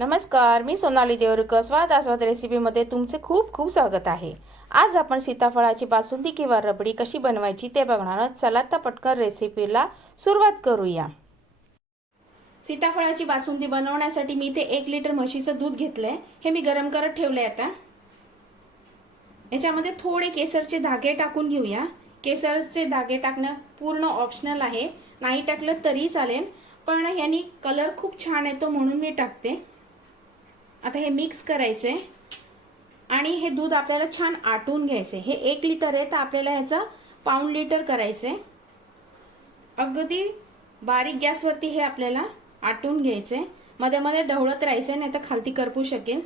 नमस्कार मी सोनाली देवरुकर स्वाद आस्वाद रेसिपीमध्ये तुमचे खूप खूप स्वागत आहे. आज आपण सीताफळाची बासुंदी किंवा रबडी कशी बनवायची ते बघणार आहोत. चला तर पटकन रेसिपीला सुरुवात करूया. सीताफळाची बासुंदी बनवण्यासाठी मी इथे एक लिटर म्हशीचं दूध घेतलंय. हे मी गरम करत ठेवलंय आता. याच्यामध्ये थोडे केसरचे धागे टाकून घेऊया. केसरचे धागे टाकणं पूर्ण ऑप्शनल आहे. नाही टाकलं तरी चालेल. पण यांनी कलर खूप छान येतो म्हणून मी टाकते. आता हे मिक्स करायचे. आणि हे दूध आपल्याला छान आटून घ्यायचे. हे एक लिटर आहे तर आपल्याला ह्याचा पाऊण लिटर करायचे. अगदी बारीक गॅसवरती हे आपल्याला आटून घ्यायचे. मध्ये मध्ये ढवळत राहायचे नाही तर खालती करपू शकेल.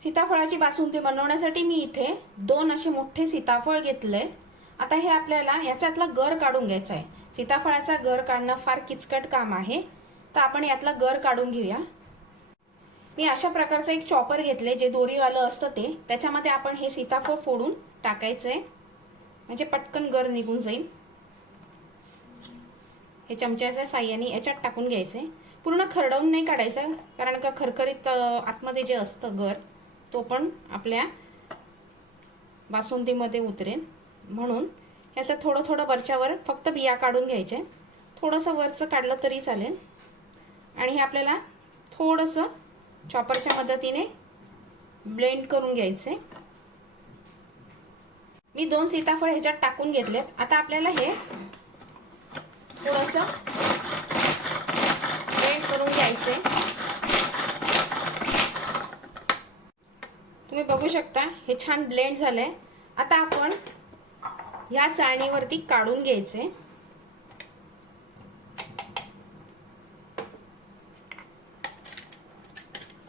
सीताफळाची बासुंदी बनवण्यासाठी मी इथे दोन असे मोठे सीताफळ घेतले. आता हे आपल्याला याच्यातला गर काढून घ्यायचा आहे. सीताफळाचा गर काढणं फार किचकट काम आहे. तर आपण यातला गर काढून घेऊया. मी अशा प्रकारचं एक चॉपर घेतले जे दोरीवालं असतं ते. त्याच्यामध्ये आपण हे सीताफळ फोडून टाकायचंय. म्हणजे पटकन गर निघून जाईल. हे चमच्याच्या साह्याने याच्यात टाकून घ्यायचे पूर्ण खरडवून नाही काढायचं कारण का खरखरीत आतमध्ये जे असतं गर तो पण आपल्या बासुंदीमध्ये उतरेल. म्हणून ह्याचं थोडं थोडं वरच्यावर फक्त बिया काढून घ्यायचे. थोडंसं वरचं काढलं तरी चालेल. आणि हे आपल्याला थोडंसं चॉपरच्या मदतीने ब्लेंड करून घ्यायचे मी दोन सीताफळ ह्याच्यात टाकून घेतलेत. आता आपल्याला हे थोडंसं ब्लेंड करून घ्यायचे तुम्ही बघू शकता हे छान ब्लेंड झालंय. आता आपण या चाळणीवरती काढून घ्यायचे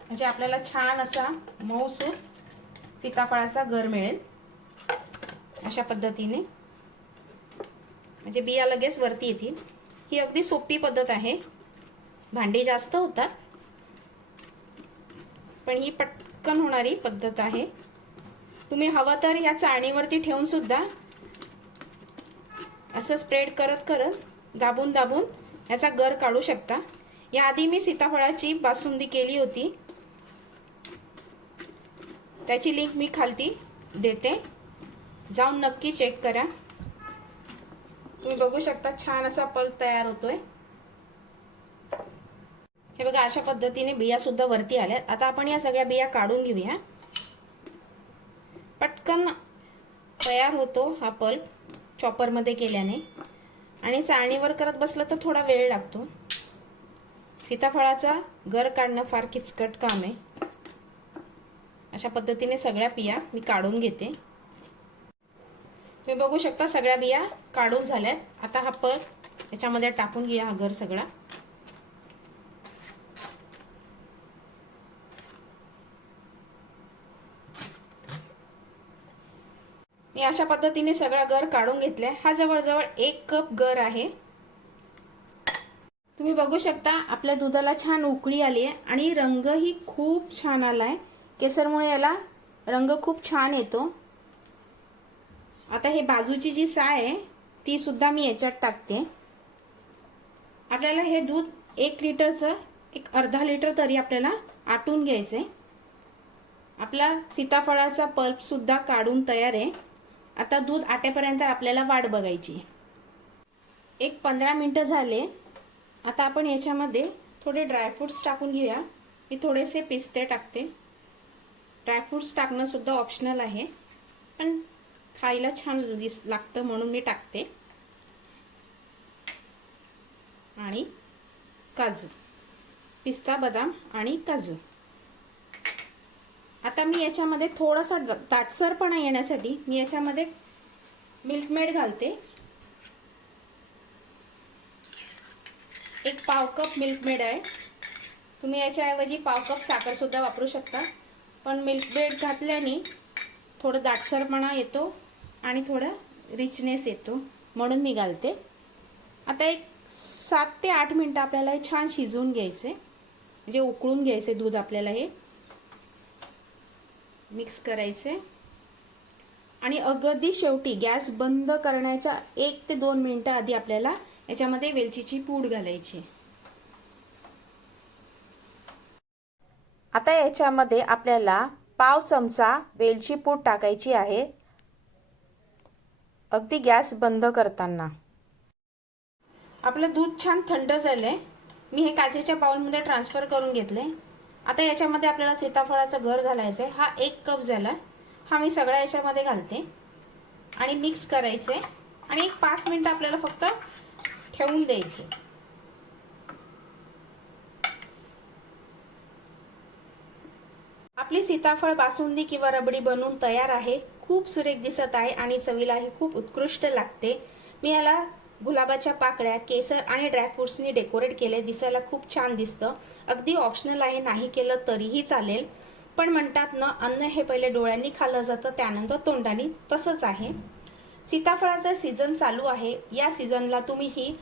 म्हणजे आपल्याला छान असा मऊसूर सीताफळाचा गर मिळेल. अशा पद्धतीने. म्हणजे बिया लगेच वरती येतील. ही अगदी सोपी पद्धत आहे. भांडी जास्त होतात. पण ही पटकन होणारी पद्धत आहे. तुम्ही हवं तर या चाळणीवरती ठेवून सुद्धा असं स्प्रेड करत करत दाबून दाबून याचा गर काढू शकता. याआधी मी सीताफळाची बासुंदी केली होती. त्याची लिंक मी खालती देते. जाऊन नक्की चेक करा. तुम्ही बघू शकता छान असा पल्प तयार होतोय. हे बघा अशा पद्धतीने बिया सुद्धा वरती आल्या आता आपण या सगळ्या बिया काढून घेऊया. पटकन तयार होतो हा पल्प चॉपरमध्ये केल्याने. आणि चाळणीवर करत बसलं तर थोडा वेळ लागतो. सीताफळाचा गर काढणं फार किचकट काम आहे. अशा पद्धतीने सगळ्या बिया मी काढून घेते. तुम्ही बघू शकता सगळ्या बिया काढून झाल्यात. आता हा पर याच्यामध्ये टाकून घ्या हा घर सगळा. मी अशा पद्धतीने सगळा गर काढून घेतलाय. हा जवळजवळ एक कप गर आहे. तुम्ही बघू शकता आपल्या दुधाला छान उकळी आली आहे आणि रंगही खूप छान आलाय. केसरमुळे याला रंग खूप छान येतो. आता हे बाजूची जी साय आहे ती सुद्धा मी याच्यात टाकते. आपल्याला हे दूध एक लिटरचं एक अर्धा लिटर तरी आपल्याला आटून घ्यायचे आपला सीताफळाचा पल्प सुद्धा काढून तयार आहे. आता दूध आटेपर्यंत आपल्याला वाट बघायची. एक पंधरा मिनटं झाले. आता आपण याच्यामध्ये थोडे ड्रायफ्रूट्स टाकून घेऊया. मी थोडेसे पिस्ते टाकते. ड्रायफ्रूट्स टाकणंसुद्धा ऑप्शनल आहे. पण खायला छान दिस लागतं म्हणून मी टाकते. आणि काजू पिस्ता बदाम आणि काजू. आता मी याच्यामध्ये थोडासा दाटसरपणा येण्यासाठी. मी याच्यामध्ये मिल्कमेड घालते. एक पाव कप मिल्कमेड आहे. तुम्ही याच्याऐवजी पाव कप साखरसुद्धा वापरू शकता. पण मिल्क ब्रेड घातल्याने थोडं दाटसरपणा येतो आणि थोडं रिचनेस येतो. म्हणून मी घालते. आता एक सात ते आठ मिनटं आपल्याला हे छान शिजवून घ्यायचे. म्हणजे उकळून घ्यायचे दूध आपल्याला हे. मिक्स करायचे. आणि अगदी शेवटी गॅस बंद करण्याच्या एक ते दोन मिनटं आधी आपल्याला याच्यामध्ये वेलचीची पूड घालायची. आता याच्यामध्ये आपल्याला पाव चमचा वेलची पूड टाकायची आहे. अगदी गॅस बंद करताना. आपलं दूध छान थंड झालं आहे मी हे काचेच्या बाउलमध्ये ट्रान्सफर करून घेतले आता याच्यामध्ये आपल्याला सीताफळाचं घर घालायचं आहे हा एक कप झाला. हा मी सगळ्या याच्यामध्ये घालते. आणि मिक्स करायचे आणि एक पाच मिनटं आपल्याला फक्त ठेवून द्यायचे आपली सीताफळ बासुंदी किंवा रबडी बनवून तयार आहे. खूप सुरेख दिसत आहे आणि चवीलाही खूप उत्कृष्ट लागते. मी याला गुलाबाच्या पाकळ्या केसर आणि ड्रायफ्रुट्सनी डेकोरेट केले दिसायला खूप छान दिसतं. अगदी ऑप्शनल आहे. नाही केलं तरीही चालेल. पण म्हणतात ना अन्न हे पहिले डोळ्यांनी खाल्लं जातं त्यानंतर तोंडानी. तसंच आहे. सीताफळाचा सीझन चालू आहे. या सीझनला तुम्ही ही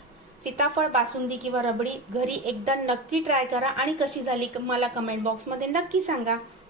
सीताफळ बासुंदी किंवा रबडी घरी एकदा नक्की ट्राय करा. आणि कशी झाली मला कमेंट बॉक्समध्ये नक्की सांगा.